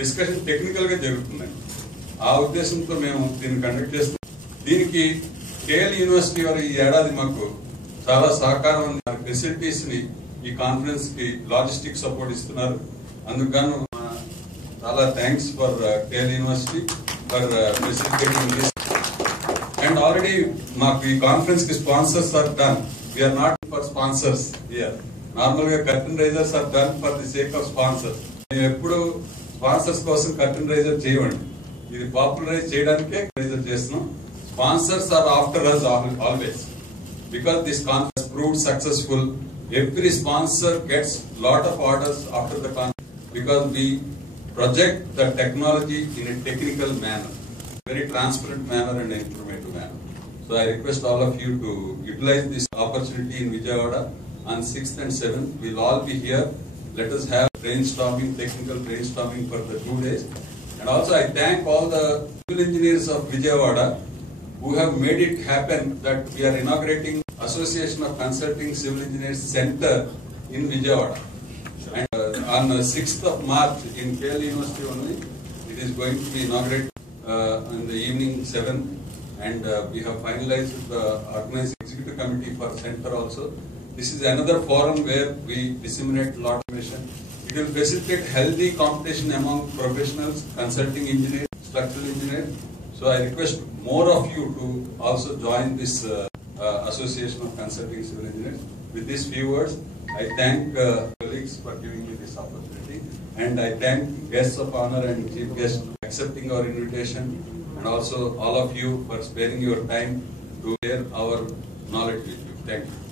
Discussion technical గా జరుగుతున్నాయి. ఆ ఉద్దేశంతో మేము దీన్ని కండక్ట్ చేస్తున్నాం. దీనికి కేఎల్ యూనివర్సిటీ వారు ఈ ఏడాది మాకు చాలా సహకారం ఉంది. ఫెసిలిటీస్ ని ఈ కాన్ఫరెన్స్ కి లాజిస్టిక్ సపోర్ట్ ఇస్తున్నారు. అందుకు చాలా thanks for KL university for facilitating this. And already మాకు ఈ కాన్ఫరెన్స్ కి sponsors are done. We are not for sponsors here. Normal గా curtain raisers are done for the sake of sponsors. మేము ఎప్పుడు స్పాన్సర్స్ కోసం కర్టన్ రైజర్ చేయమండి. ఇది popularise చేయడానికే రైజర్ చేస్తున్నాం. Sponsors are after us always because this conference proved successful. Every sponsor gets lot of orders after the conference because we project the technology in a technical manner, very transparent manner and informative manner. So I request all of you to utilize this opportunity in Vijayawada on 6th and 7th. We'll all be here. Let us have brainstorming, technical brainstorming for the 2 days. And also I thank all the civil engineers of Vijayawada who have made it happen that we are inaugurating Association of Consulting Civil Engineers Center in Vijayawada. And on 6th of March in KL University only, it is going to be inaugurated in the evening 7. And we have finalized the organizing executive committee for center also. This is another forum where we disseminate a lot of information. It will facilitate healthy competition among professionals, consulting engineers, structural engineers. So I request more of you to also join this Association of Consulting Civil Engineers. With these few words, I thank colleagues for giving me this opportunity, and I thank guests of honor and chief guests accepting our invitation, and also all of you for sparing your time to share our knowledge with you. Thank you.